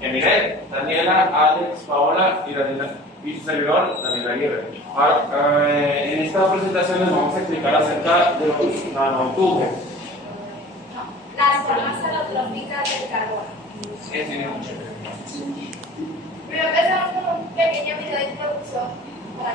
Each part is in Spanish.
Miguel, Daniela, Alex, Paola y su servidor, Daniela Aguirre. En esta presentación les vamos a explicar acerca de los nanotubos. Las formas alotrópicas del carbono. Primero empezamos con un pequeño video de introducción para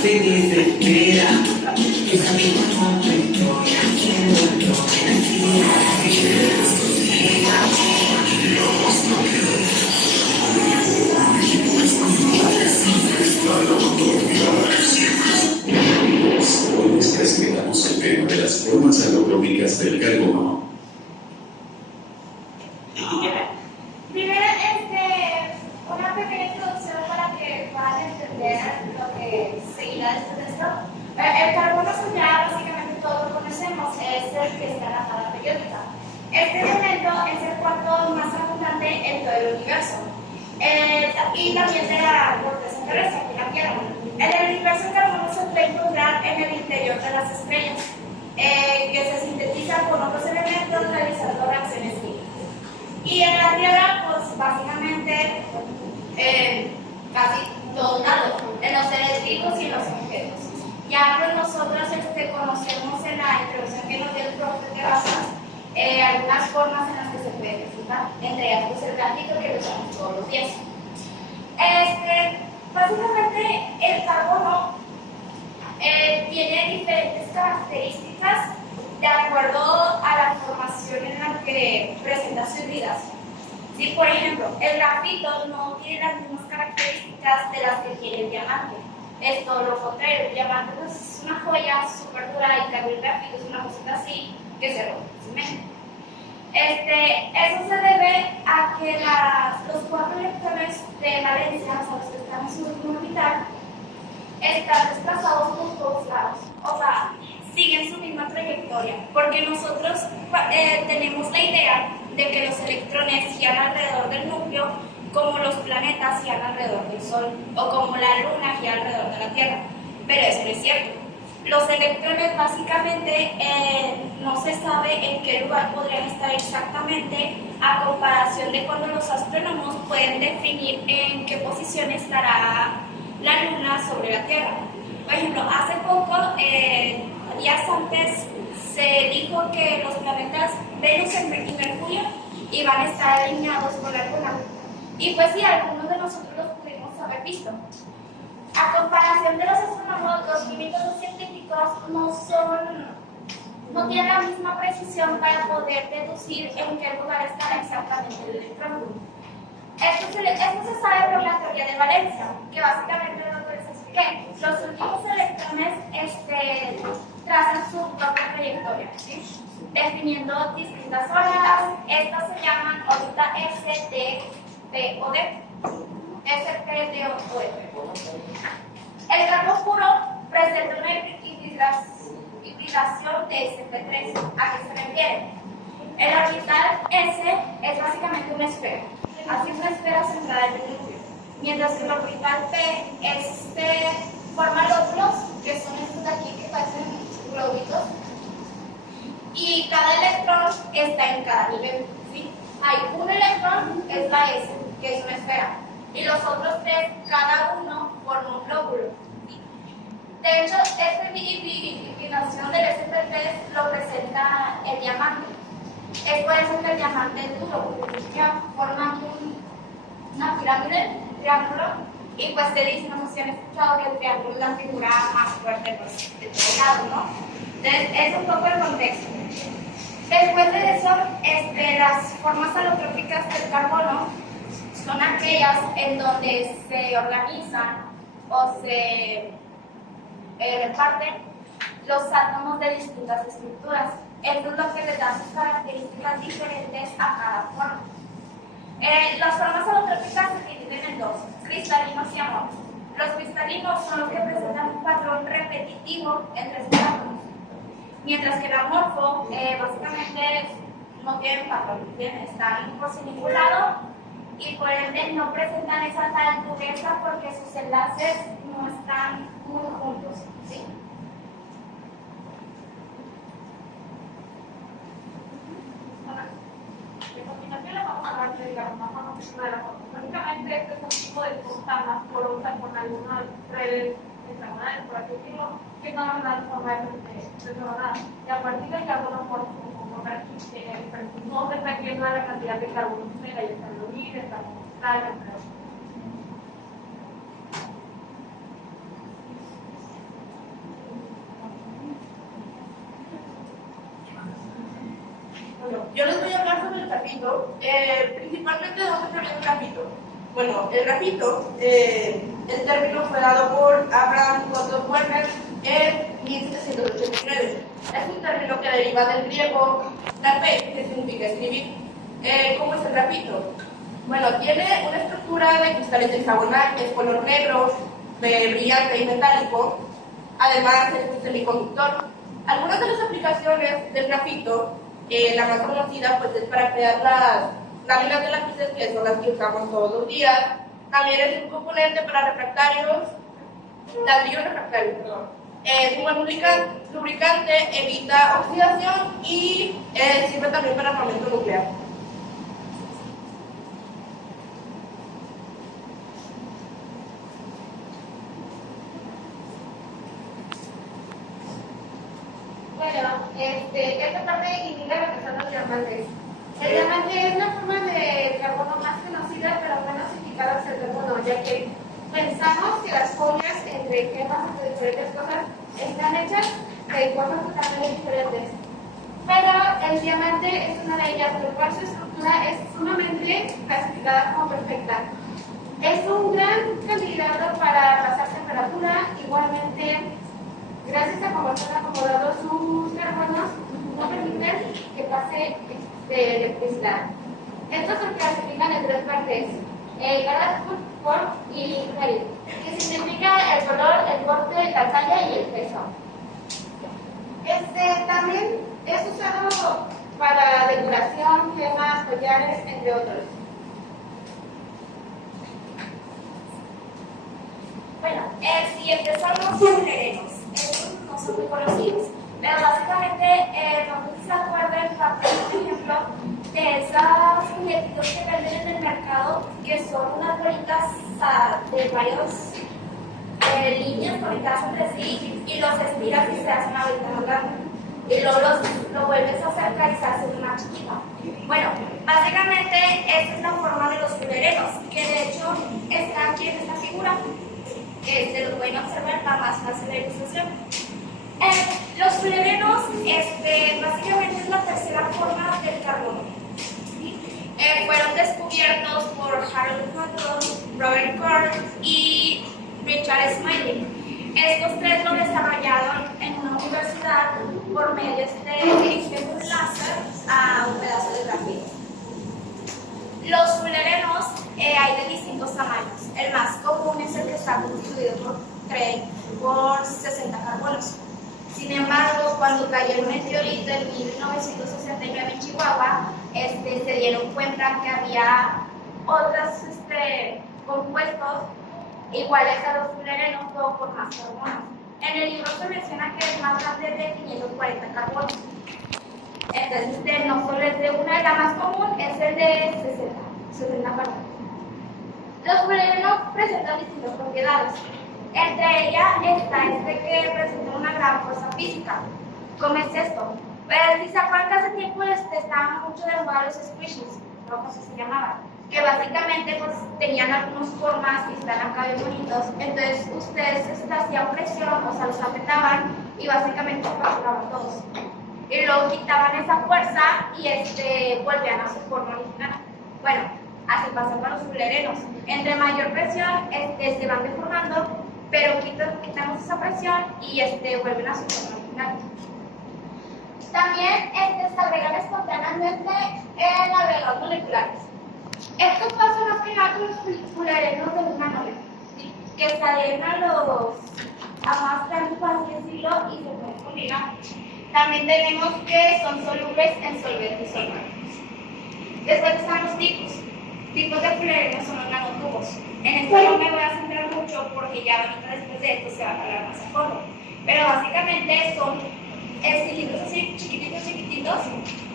se desespera, que camino con tu historia, Hoy les presentamos el tema de las formas alotrópicas del carbono. primero, una pequeña introducción para que puedan entender lo que seguirá después de esto. El carbono, ya básicamente todos lo conocemos, es el que está en la tabla periódica. Este elemento es el cuarto más abundante en todo el universo. Y también de la corteza terrestre, aquí en la Tierra. En el universo, el carbono se puede encontrar en el interior de las estrellas, que se sintetiza con otros elementos realizando reacciones químicas. Y en la Tierra, pues básicamente, casi todos lados, en los seres vivos y en los objetos. Ya pues nosotros conocemos en la introducción que nos dio el profe de razas, algunas formas en las que se puede presentar, entre ellas pues el gráfico que lo usamos todos los días. Básicamente el carbono tiene diferentes características de acuerdo a la formación en la que presenta su hibridación. Si por ejemplo el grafito no tiene las mismas características de las que tiene el diamante, es todo lo contrario. El diamante pues, es una joya súper dura, y en cambio el grafito es una cosita así que se rompe fácilmente. Eso se debe a que los 4 electrones de valencia, o sea, los que están en su último orbital, están desplazados por todos lados, o sea, siguen su misma trayectoria, porque nosotros tenemos la idea de que los electrones giran alrededor del núcleo como los planetas giran alrededor del Sol, o como la Luna gira alrededor de la Tierra, pero eso no es cierto. Los electrones básicamente no se sabe en qué lugar podrían estar exactamente, a comparación de cuando los astrónomos pueden definir en qué posición estará la Luna sobre la Tierra. Por ejemplo, hace poco, días antes, se dijo que los planetas Venus y Mercurio iban a estar alineados con la Luna. Y pues sí, algunos de nosotros los pudimos haber visto. A comparación de los astrónomos, los químicos, los científicos no tienen la misma precisión para poder deducir en qué lugar estará exactamente el electrón. Esto se sabe por la teoría de valencia, que básicamente es lo que les expliqué. Los últimos electrones trazan su propia trayectoria, ¿sí? Definiendo distintas órbitas. Estas se llaman órbita S, D, P o D. SP, D o D. El carbono puro presenta una hibridación de sp3. ¿A qué se refiere? El orbital S es básicamente una esfera, así una esfera centrada en el núcleo, mientras que el orbital P forma lóbulos, que son estos de aquí que parecen globitos, y cada electrón está en cada nivel, ¿sí? Hay un electrón, es la S, que es una esfera, y los otros 3, cada uno forma un glóbulo. De hecho, esta hibridación del SP3 lo presenta el diamante. Es por eso que el diamante es duro, porque forma una pirámide, triángulo, y pues se dice, no sé si han escuchado, que el triángulo es la figura más fuerte pues, de todos lados, ¿no? Entonces, es un poco el contexto. Después de eso, las formas alotrópicas del carbono son aquellas en donde se organizan o se reparten los átomos de distintas estructuras. Esto es lo que les da sus características diferentes a cada forma. Las formas alotrópicas se dividen en dos, cristalinos y amorfos. Los cristalinos son los que presentan un patrón repetitivo entre sus átomos, mientras que el amorfo básicamente no tienen patrón, están por sí ningún lado y por ende no presentan esa tal dureza porque sus enlaces no están muy juntos, ¿sí? A continuación le vamos a hablar de la forma funcional de la foto. Básicamente este es un tipo de foto más porosa con algunas redes hexagonales, por así decirlo, que no nos dan forma de hexagonal. Y a partir del carbono como no dependiendo de la cantidad de carbono que tenga, ya está el está tal, entre otros. Bueno, yo les voy a hablar sobre el grafito, principalmente de dónde proviene el grafito. Bueno, el grafito, el término fue dado por Abraham Gotthard Werner en 1789. Es un término que deriva del griego graphe, que significa escribir. ¿Cómo es el grafito? Bueno, tiene una estructura de cristales hexagonal, es color negro, brillante y metálico. Además, es un semiconductor. Algunas de las aplicaciones del grafito, la más conocida, pues es para crear las láminas de lápices, que son las que usamos todos los días. También es un componente para refractarios, ladrillos refractarios, perdón. Es un buen lubricante, evita oxidación y sirve también para armamento nuclear. Bueno, esta parte indica lo que son los diamantes. El diamante es la forma de carbono más conocida, pero menos indicada hacia el carbono, ya que pensamos que las folias entre gemas de diferentes cosas están hechas de cosas totalmente diferentes. Pero el diamante es una de ellas, lo cual su estructura es sumamente clasificada como perfecta. Es un gran candidato para pasar temperatura, igualmente, gracias a cómo están acomodados sus carbonos, no permiten que pase de electricidad. Estos se clasifican en tres partes: el carácter, form y merit, que significa el color, el corte, la talla y el peso. También es usado para decoración, gemas, collares, entre otros. Bueno, el siguiente son los fluorenos. Estos no son muy conocidos, pero básicamente no sé si se acuerdan, por ejemplo, de esos juguetitos que venden en el mercado, que son unas bolitas de varios líneas conectadas entre sí, y los estiras y se hace una bolita más grande. Y luego lo vuelves a acercar y se hace una chiquita. Bueno, básicamente esta es la forma de los fluorenos, que de hecho está aquí en esta figura. Lo pueden observar para más fácil de ilustración. Los fluorenos básicamente es la tercera forma del carbono. Fueron descubiertos por Harold Hutton, Robert Korn y Richard Smiley. Estos tres lo desarrollaron en una universidad por medio de dirigir un láser a un pedazo de grafito. Los fluorenos hay de distintos tamaños. El más común es el que está constituido por 60 carbonos. Sin embargo, cuando cayó un meteorito en 1969 en Chihuahua, se dieron cuenta que había otros compuestos iguales a los fluorenos, pero por más carbonos. En el libro se menciona que es más grande de 540 carbonos. Entonces, no solo es de una, la más común es el de 60 carbonos. Los fluorenos presentan distintas propiedades. Entre ellas está que presenta una gran fuerza física. ¿Cómo es esto? Pues, si se acuerdan que hace tiempo estaban mucho de moda los squishies, ¿no? Así se llamaban, que básicamente pues, tenían algunas formas y están acá bien bonitos. Entonces ustedes hacían presión, o sea, los apretaban y básicamente fracturaban todos. Y luego quitaban esa fuerza y volvían a su forma original. Bueno, así pasa con los fluorenos. Entre mayor presión se van deformando, pero quitamos esa presión y vuelven a su forma original. También se agregan espontáneamente en agregados moleculares. Esto pasa más que nada con los fluorenos de una molécula. ¿Sí? que se adhieren a más tanto, por así decirlo, y se pueden combinar. También tenemos que son solubles en solventes orgánicos. Después están los tipos de fullerenos son los nanotubos. En esto no me voy a centrar mucho porque ya ahorita después de esto se va a hablar más a fondo. Pero básicamente son cilindros así chiquititos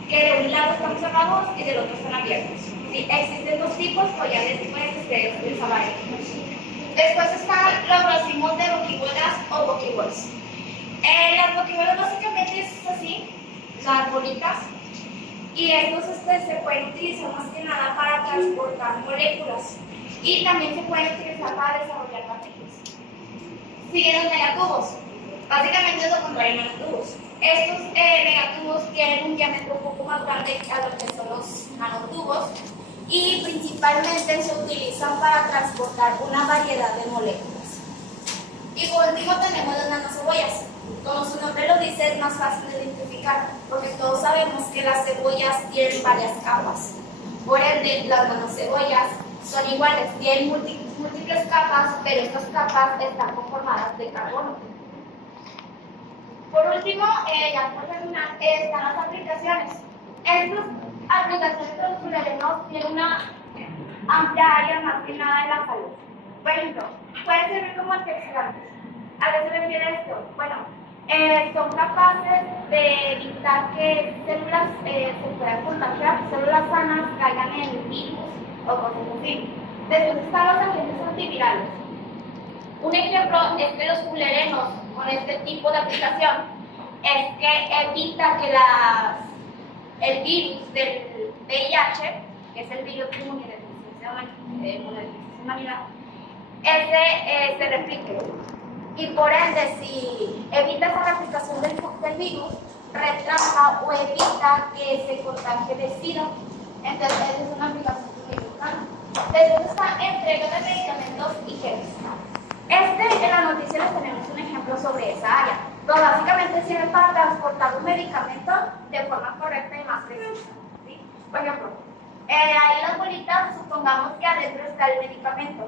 que de un lado están cerrados y del otro están abiertos. ¿Sí? Existen dos tipos, pues ya después les hablaré. Después están los racimos de boquibolas o boquibols. Las boquibolas básicamente es así, las bolitas, y estos se pueden utilizar más que nada para transportar moléculas y también se pueden utilizar para desarrollar partículas. Siguen los megatubos. Básicamente es lo contrario a nanotubos. Estos megatubos tienen un diámetro un poco más grande a lo que son los nanotubos y principalmente se utilizan para transportar una variedad de moléculas. Y por último tenemos las nanocebollas. Como su nombre lo dice, es más fácil de identificar porque todos sabemos que las cebollas tienen varias capas. Por ende, las nanocebollas son iguales, tienen múltiples capas, pero estas capas están conformadas de carbono. Por último, ya por terminar, están las aplicaciones. Estas aplicaciones de los fullerenos tienen una amplia área más que nada en la salud. Por ejemplo, pueden servir como antioxidantes. ¿A qué se refiere esto? Bueno, son capaces de evitar que células se puedan contagiar, células sanas caigan en el virus o cosas así. Después están los agentes antivirales. Un ejemplo es que los fullerenos con este tipo de aplicación es que evita que el virus del VIH, que es el virus de inmunodeficiencia humanidad, ese se replique. Y por ende, si evita esa replicación del virus, retrasa o evita que se contagie de SIDA. Entonces, es una aplicación muy importante. Después está entrega de medicamentos y genes. En la noticia les tenemos un ejemplo sobre esa área. Pero básicamente sirve para transportar un medicamento de forma correcta y más precisa. ¿Sí? Por ejemplo, ahí en las bolitas, supongamos que adentro está el medicamento.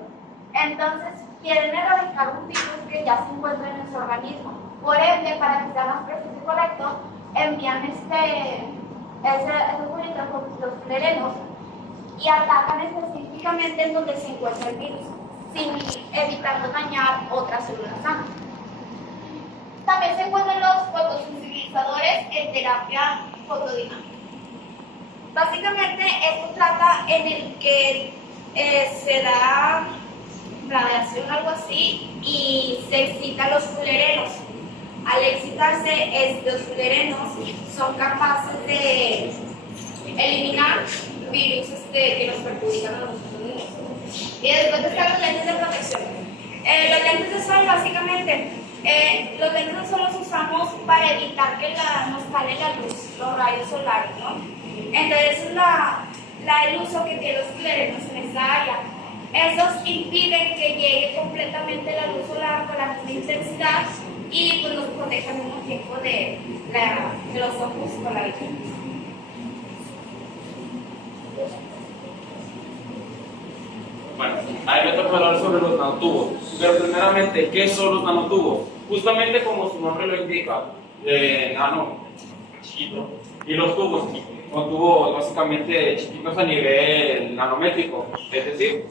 Entonces, quieren erradicar un virus que ya se encuentra en nuestro organismo. Por ende, para que sea más preciso y correcto, envían esos bolitas con los fullerenos y atacan específicamente en donde se encuentra el virus, evitando dañar otras células sanas. También se encuentran los fotosensibilizadores en terapia fotodinámica. Básicamente, esto trata en el que se da radiación o algo así y se excitan los fullerenos. Al excitarse, los fullerenos son capaces de eliminar virus que nos perjudican a nosotros mismos. Y después están los lentes de protección. Los lentes de sol, básicamente, los lentes de sol los usamos para evitar que nos cale la luz, los rayos solares, ¿no? Entonces, es el uso que tienen los fullerenos en esa área. Esos impiden que llegue completamente la luz solar con la misma intensidad y pues nos protege al mismo tiempo de los ojos con la visión. Bueno, ahí me toca hablar sobre los nanotubos. Pero primeramente, ¿qué son los nanotubos? Justamente como su nombre lo indica, nano, chiquito, y los tubos, son tubos básicamente chiquitos a nivel nanométrico, es decir,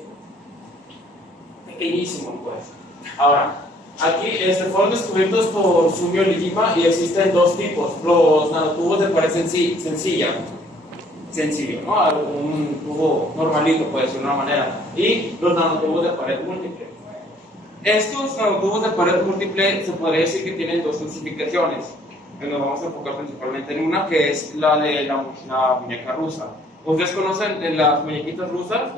pequeñísimos pues. Ahora, aquí fueron descubiertos por Sumio Lijima y existen dos tipos. Los nanotubos de pared sencillo, ¿no? Un tubo normalito, puede ser de una manera, y los nanotubos de pared múltiple. Estos nanotubos de pared múltiple se podría decir que tienen dos clasificaciones. Nos vamos a enfocar principalmente en una, que es la de la muñeca rusa. ¿Ustedes conocen de las muñequitas rusas?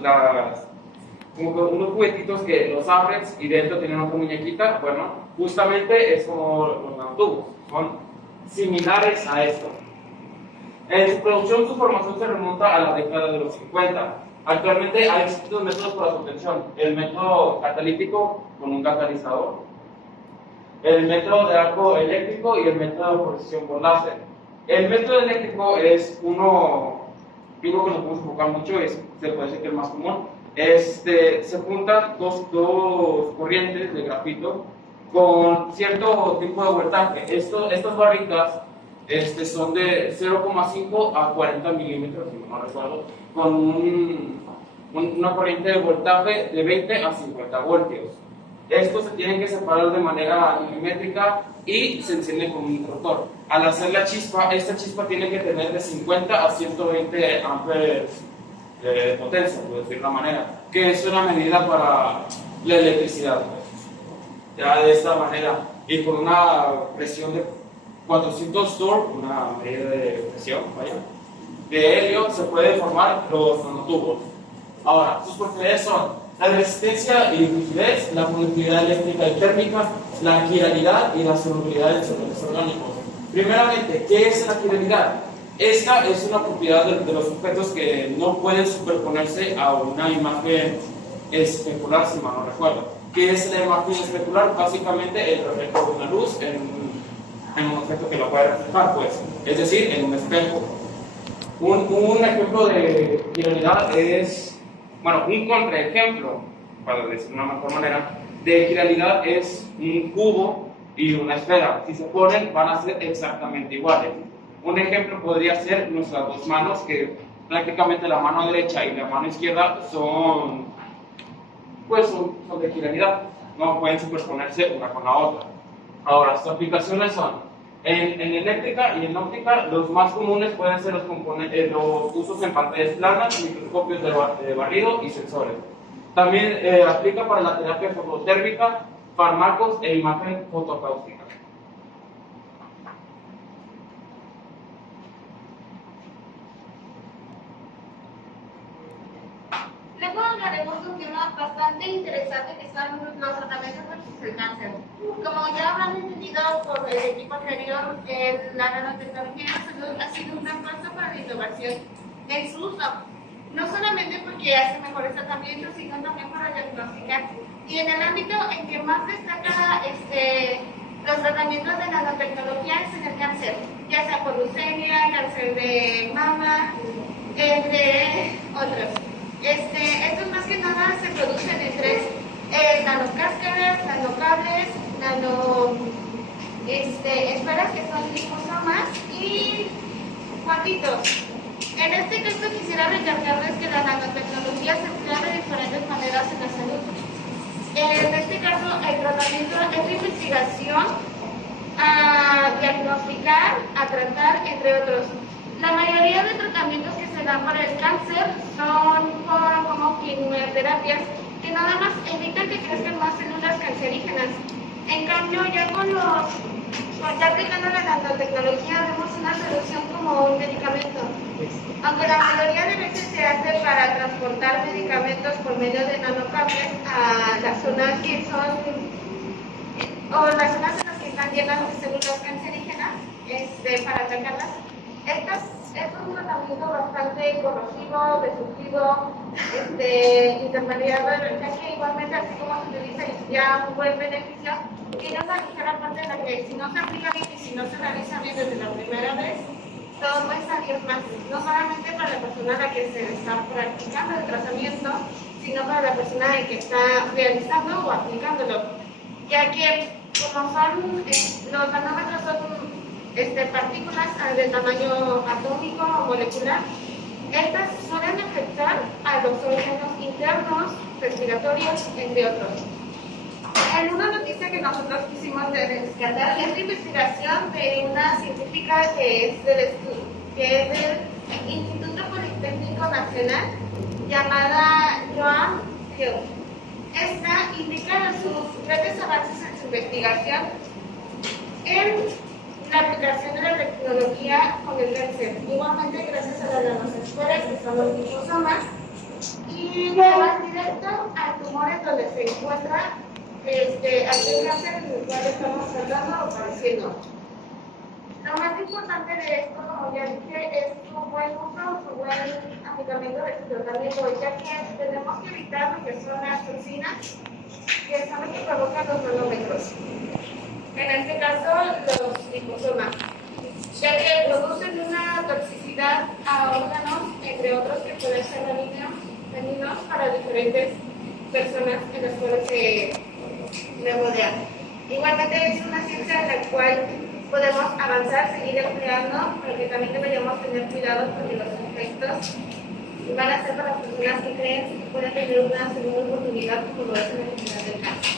Como unos juguetitos que los abres y dentro tienen otra muñequita. Bueno, justamente es como los nanotubos, son similares a esto. En su producción, su formación se remonta a la década de los 50. Actualmente hay distintos métodos para su obtención: el método catalítico con un catalizador, el método de arco eléctrico y el método de precisión por láser. El método eléctrico es uno que nos podemos enfocar mucho, se puede decir que es el más común, se juntan dos corrientes de grafito con cierto tipo de voltaje. Estas barritas son de 0,5 a 40 milímetros, si no recuerdo, con una corriente de voltaje de 20 a 50 voltios. Estos se tienen que separar de manera milimétrica y se enciende con un interruptor. Al hacer la chispa, esta chispa tiene que tener de 50 a 120 amperes de potencia, por decir una manera, que es una medida para la electricidad. Pues. Ya de esta manera, y con una presión de 400 torque, una medida de presión, vaya, de helio, se pueden formar los nanotubos. Ahora, sus propiedades son la resistencia y rigidez, la conductividad eléctrica y térmica, la quiralidad y la solubilidad de solventes orgánicos. Primeramente, ¿qué es la quiralidad? Esta es una propiedad de los objetos que no pueden superponerse a una imagen especular, si mal no recuerdo. ¿Qué es la imagen especular? Básicamente el reflejo de una luz en un objeto que lo puede reflejar, pues, es decir, en un espejo. Un ejemplo de quiralidad es, bueno, un contraejemplo, para decir de una mejor manera, de quiralidad es un cubo y una esfera. Si se ponen, van a ser exactamente iguales. Un ejemplo podría ser nuestras dos manos, que prácticamente la mano derecha y la mano izquierda son de quiralidad, no pueden superponerse una con la otra. Ahora, sus aplicaciones son en eléctrica y en óptica. Los más comunes pueden ser los usos en pantallas planas, microscopios de barrido y sensores. También aplica para la terapia fototérmica, fármacos e imagen fotocáustica. Luego hablaremos de un tema bastante interesante que son los tratamientos versus el cáncer. Como ya habrán entendido por el equipo anterior, la nanotecnología ha sido un gran paso para la innovación en su uso. No solamente porque hace mejores tratamientos, sino también para diagnosticar. Y en el ámbito en que más destaca los tratamientos de nanotecnología es en el cáncer, ya sea por leucemia, cáncer de mama, entre otros. Estos más que nada se producen en tres: nanocáscaras, nanocables, esferas que son liposomas y cuantitos. En este caso quisiera recalcarles que la nanotecnología se emplea de diferentes maneras en la salud. En este caso el tratamiento es de investigación, a diagnosticar, a tratar, entre otros. La mayoría de tratamientos que se dan para el cáncer son como quimioterapias que nada más evitan que crezcan más células cancerígenas. En cambio, ya aplicando la nanotecnología vemos una solución como un medicamento. Aunque la mayoría de veces se hace para transportar medicamentos por medio de nanocables a las zonas que son, o las zonas en las que están llenas de células cancerígenas, para atacarlas. Es un tratamiento bastante corrosivo, destructivo, intermediado, ya que igualmente, así como se utiliza ya un buen beneficio, tiene una ligera parte en la que si no se aplica bien y si no se realiza bien desde la primera vez, todo puede salir mal, no solamente para la persona a la que se está practicando el tratamiento, sino para la persona que está realizando o aplicándolo, ya que como son los nanómetros son partículas de tamaño atómico o molecular, estas suelen afectar a los órganos internos, respiratorios, entre otros. En una noticia que nosotros quisimos rescatar es la investigación de una científica que es del Instituto Politécnico Nacional, llamada Joan Hill. Esta indica sus grandes avances en su investigación en la aplicación de la tecnología con el cáncer, igualmente gracias a las nanosferas que son los liposomas, y van directo al tumor en donde se encuentra aquel cáncer en el cual estamos tratando o padeciendo. Lo más importante de esto, como ya dije, es su buen uso, su buen aplicamiento de su tratamiento, ya que tenemos que evitar lo que son las toxinas, que son las que provocan los nanómetros. En este caso, los liposomas, ya que producen una toxicidad a órganos, entre otros que pueden ser dañinos para diferentes personas en las cuales se rodean. Igualmente es una ciencia en la cual podemos avanzar, seguir empleando, pero que también deberíamos tener cuidado porque los efectos van a ser para las personas que creen que pueden tener una segunda oportunidad como lo es en la enfermedad del cáncer.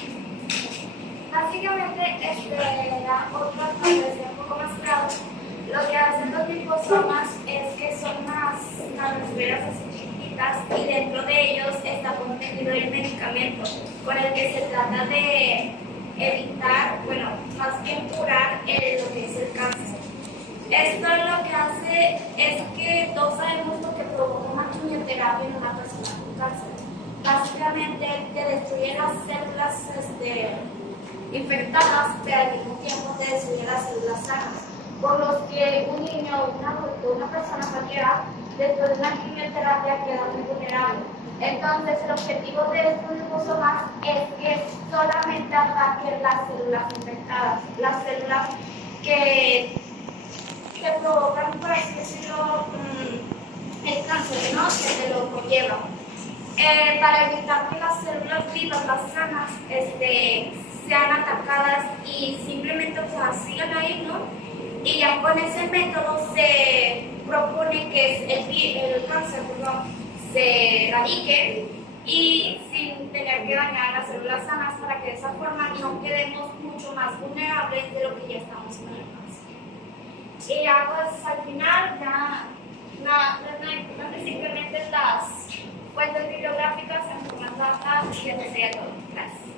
Básicamente, la otra parte, un poco más claro, lo que hacen los liposomas es que son unas esferas así chiquititas y dentro de ellos está contenido el medicamento con el que se trata de evitar, bueno, más bien curar lo que es el cáncer. Esto lo que hace es que todos sabemos lo que provoca una quimioterapia en una persona con cáncer. Básicamente te destruye las células infectadas, pero al mismo tiempo te destruye las células sanas. Por los que un niño, un adulto, una persona cualquiera, después de una quimioterapia queda muy vulnerable. Entonces, el objetivo de estos liposomas es que solamente ataquen las células infectadas, las células que provocan, por así decirlo, el cáncer, ¿no? Que te lo conlleva. Para evitar que las células vivas, las sanas, sean atacadas y simplemente, sigan ahí, ¿no? Y ya con ese método se propone que el cáncer, se erradique y sin tener que dañar las células sanas para que de esa forma no quedemos mucho más vulnerables de lo que ya estamos con el cáncer. Y ya pues al final ya nada importante, simplemente las fuentes bibliográficas en formas data y eso sería todo. Gracias.